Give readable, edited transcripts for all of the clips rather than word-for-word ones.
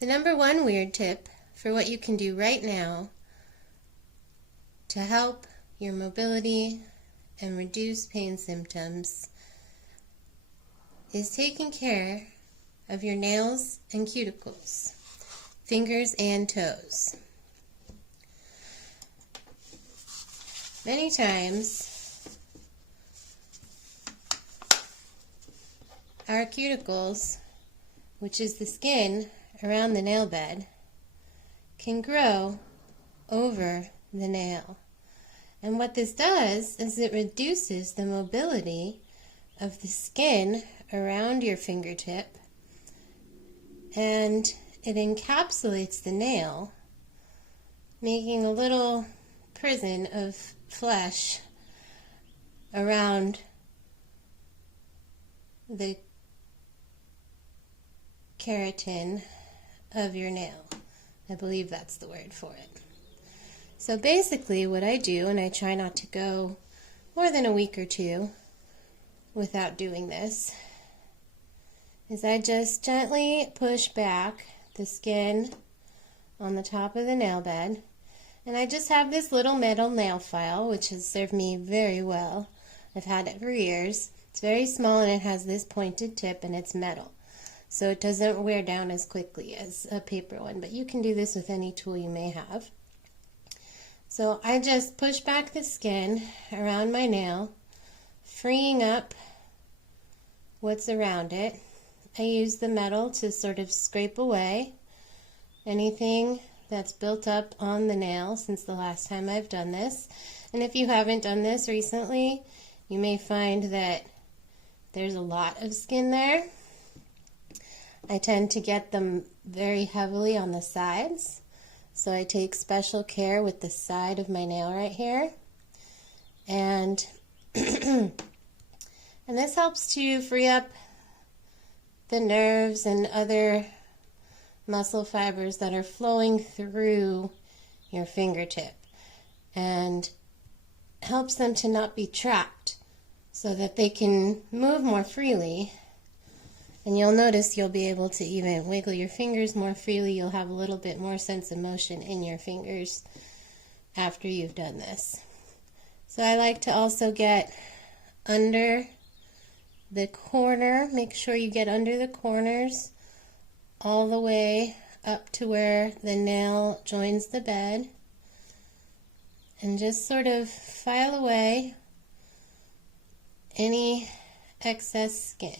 The number one weird tip for what you can do right now to help your mobility and reduce pain symptoms is taking care of your nails and cuticles, fingers and toes. Many times, our cuticles, which is the skin around the nail bed, can grow over the nail. And what this does is it reduces the mobility of the skin around your fingertip, and it encapsulates the nail, making a little prison of flesh around the keratin of your nail. I believe that's the word for it. So basically what I do, and I try not to go more than a week or two without doing this, is I just gently push back the skin on the top of the nail bed, and I just have this little metal nail file which has served me very well. I've had it for years. It's very small and it has this pointed tip and it's metal, so it doesn't wear down as quickly as a paper one, but you can do this with any tool you may have. So I just push back the skin around my nail, freeing up what's around it. I use the metal to sort of scrape away anything that's built up on the nail since the last time I've done this. And if you haven't done this recently, you may find that there's a lot of skin there. I tend to get them very heavily on the sides, so I take special care with the side of my nail right here. And and this helps to free up the nerves and other muscle fibers that are flowing through your fingertip, and helps them to not be trapped so that they can move more freely. And you'll notice you'll be able to even wiggle your fingers more freely. You'll have a little bit more sense of motion in your fingers after you've done this. So I like to also get under the corner. Make sure you get under the corners all the way up to where the nail joins the bed, and just sort of file away any excess skin.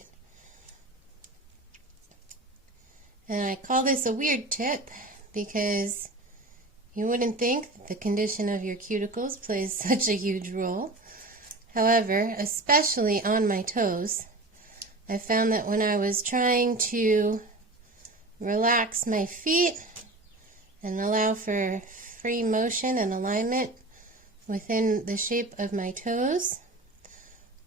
And I call this a weird tip because you wouldn't think that the condition of your cuticles plays such a huge role. However, especially on my toes, I found that when I was trying to relax my feet and allow for free motion and alignment within the shape of my toes,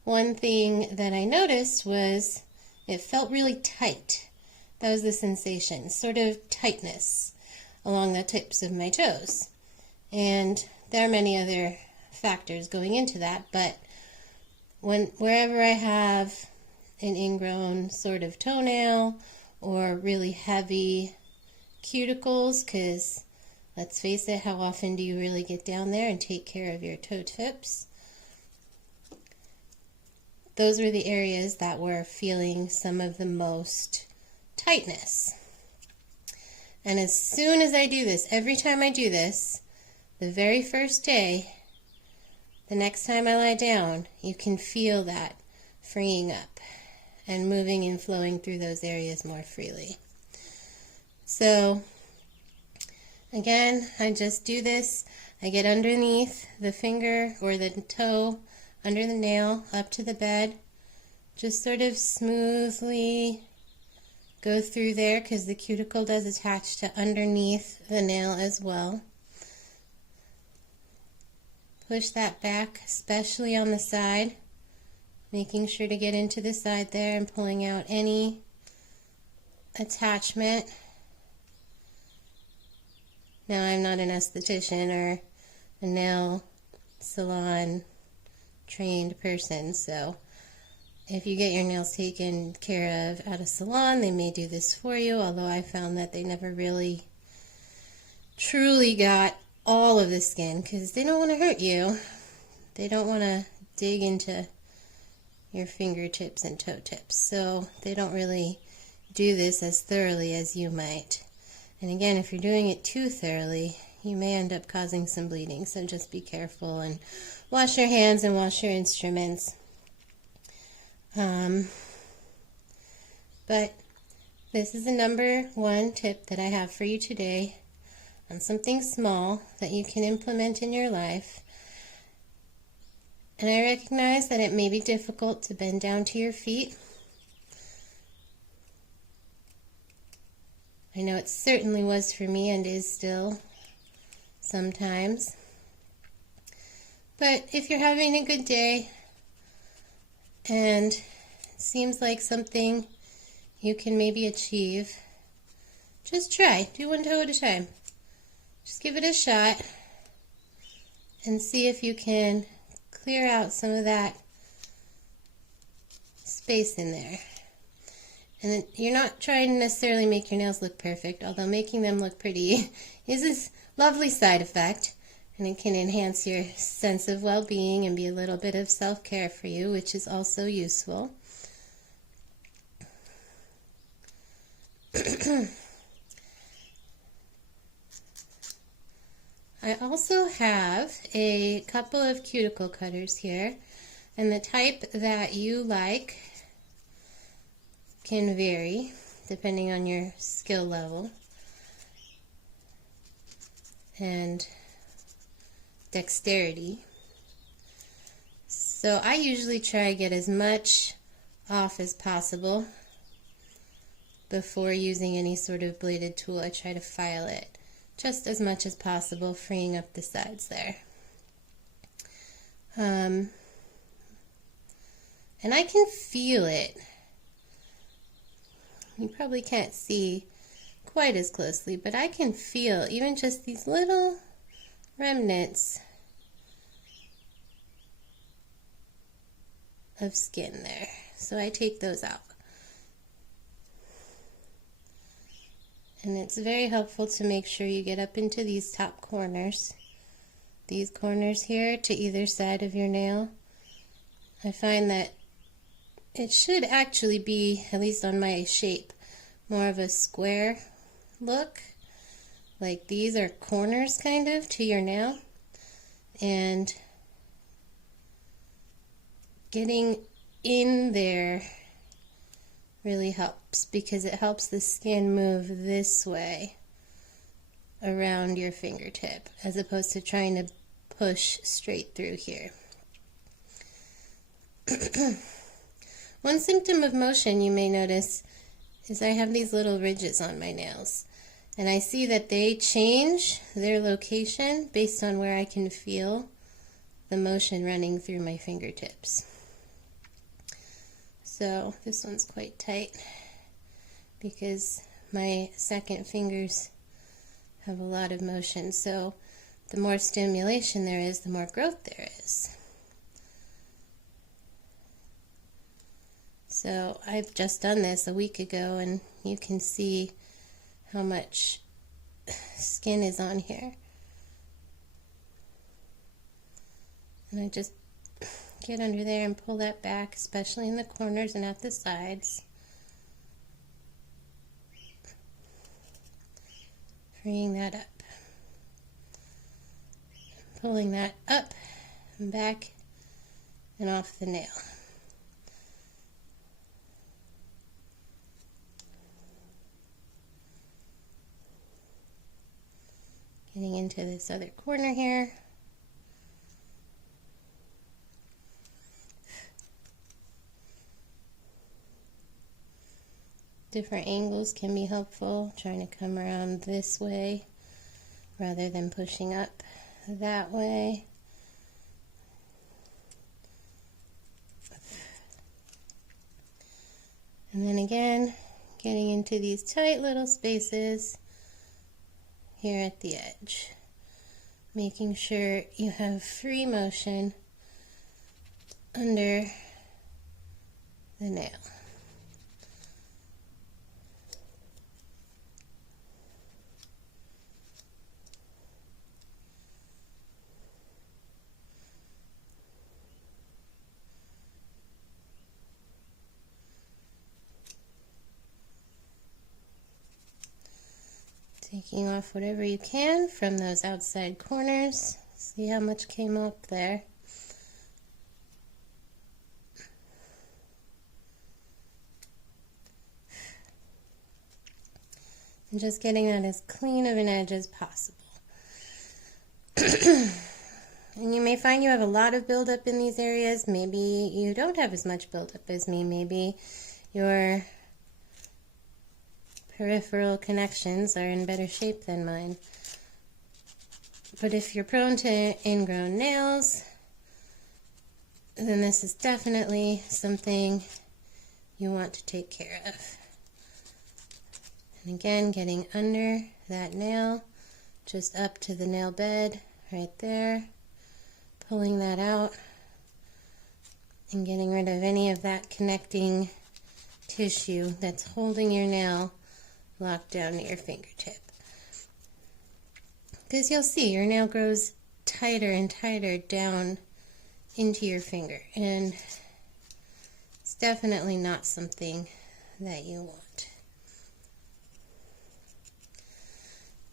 one thing that I noticed was it felt really tight. That was the sensation, sort of tightness along the tips of my toes. And there are many other factors going into that, but wherever I have an ingrown sort of toenail or really heavy cuticles, because let's face it, how often do you really get down there and take care of your toe tips? Those were the areas that were feeling some of the most tightness. And as soon as I do this, every time I do this, the very first day, the next time I lie down, you can feel that freeing up and moving and flowing through those areas more freely. So again, I just do this. I get underneath the finger or the toe, under the nail, up to the bed. Just sort of smoothly go through there, because the cuticle does attach to underneath the nail as well. Push that back, especially on the side, making sure to get into the side there and pulling out any attachment. Now, I'm not an esthetician or a nail salon trained person, so If you get your nails taken care of at a salon, they may do this for you, although I found that they never really truly got all of the skin because they don't want to hurt you. They don't want to dig into your fingertips and toe tips, so they don't really do this as thoroughly as you might. And again, if you're doing it too thoroughly, you may end up causing some bleeding, so just be careful and wash your hands and wash your instruments. But this is the number one tip that I have for you today on something small that you can implement in your life. And I recognize that it may be difficult to bend down to your feet. I know it certainly was for me and is still sometimes. But if you're having a good day and it seems like something you can maybe achieve, just try. Do one toe at a time. Just give it a shot and see if you can clear out some of that space in there. And you're not trying to necessarily make your nails look perfect, although making them look pretty is a lovely side effect, and it can enhance your sense of well-being and be a little bit of self-care for you, which is also useful. I also have a couple of cuticle cutters here, and the type that you like can vary depending on your skill level and dexterity. So I usually try to get as much off as possible before using any sort of bladed tool. I try to file it just as much as possible, freeing up the sides there. And I can feel it. You probably can't see quite as closely, but I can feel even just these little remnants of skin there. So I take those out. And it's very helpful to make sure you get up into these top corners. These corners here to either side of your nail. I find that it should actually be, at least on my shape, more of a square look. Like these are corners kind of to your nail. And getting in there really helps because it helps the skin move this way around your fingertip as opposed to trying to push straight through here. One symptom of motion you may notice is I have these little ridges on my nails, and I see that they change their location based on where I can feel the motion running through my fingertips. So this one's quite tight because my second fingers have a lot of motion, so the more stimulation there is, the more growth there is. So I've just done this a week ago, and you can see how much skin is on here. And I just get under there and pull that back, especially in the corners and at the sides. Freeing that up. Pulling that up and back and off the nail. Getting into this other corner here. Different angles can be helpful, trying to come around this way rather than pushing up that way. And then again, getting into these tight little spaces here at the edge, making sure you have free motion under the nail. Taking off whatever you can from those outside corners. See how much came up there. And just getting that as clean of an edge as possible. And you may find you have a lot of buildup in these areas. Maybe you don't have as much buildup as me. Maybe your peripheral connections are in better shape than mine. But if you're prone to ingrown nails, then this is definitely something you want to take care of. And again, getting under that nail, just up to the nail bed right there, pulling that out and getting rid of any of that connecting tissue that's holding your nail locked down to your fingertip. Because you'll see your nail grows tighter and tighter down into your finger, and it's definitely not something that you want.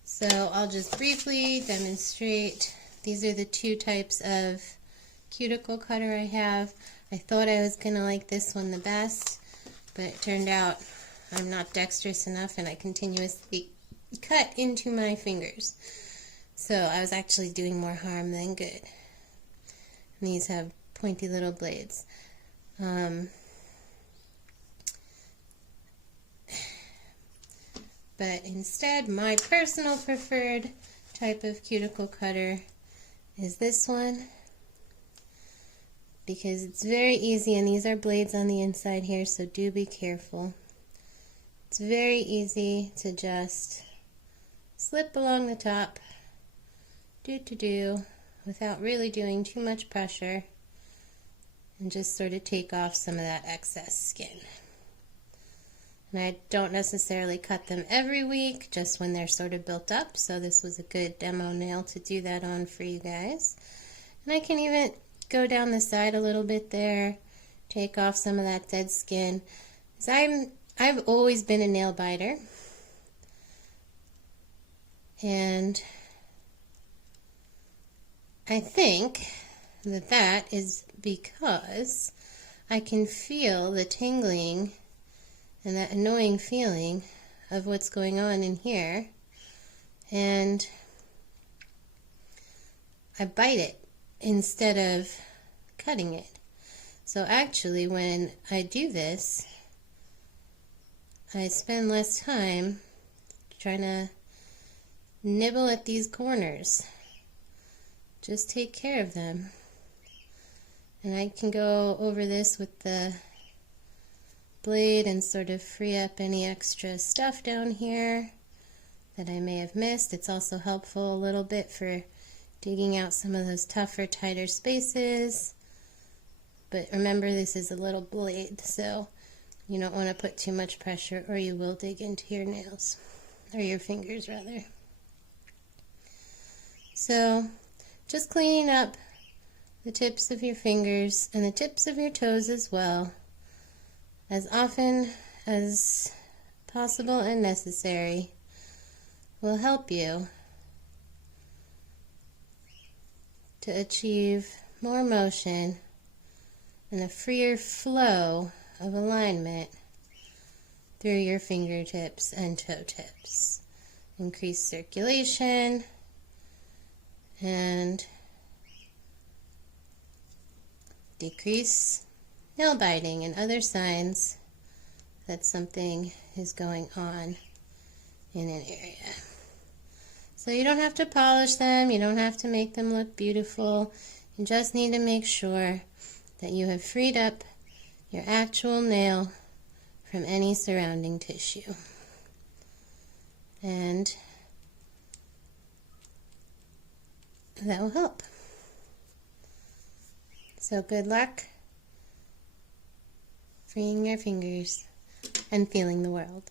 So I'll just briefly demonstrate. These are the two types of cuticle cutter I have. I thought I was going to like this one the best, but it turned out I'm not dexterous enough and I continuously cut into my fingers. So I was actually doing more harm than good. And these have pointy little blades. But instead, my personal preferred type of cuticle cutter is this one, because it's very easy, and these are blades on the inside here, so do be careful. It's very easy to just slip along the top, without really doing too much pressure, and just sort of take off some of that excess skin. And I don't necessarily cut them every week, just when they're sort of built up, so this was a good demo nail to do that on for you guys. And I can even go down the side a little bit there, take off some of that dead skin. 'Cause I've always been a nail biter, and I think that is because I can feel the tingling and that annoying feeling of what's going on in here, and I bite it instead of cutting it. So actually, when I do this, I spend less time trying to nibble at these corners. Just take care of them. And I can go over this with the blade and sort of free up any extra stuff down here that I may have missed. It's also helpful a little bit for digging out some of those tougher, tighter spaces. But remember, this is a little blade, so you don't want to put too much pressure or you will dig into your nails, or your fingers rather. So just cleaning up the tips of your fingers and the tips of your toes as well, as often as possible and necessary, will help you to achieve more motion and a freer flow of alignment through your fingertips and toe tips. Increase circulation and decrease nail biting and other signs that something is going on in an area. So you don't have to polish them, you don't have to make them look beautiful, you just need to make sure that you have freed up your actual nail from any surrounding tissue. And that will help. So good luck freeing your fingers and feeling the world.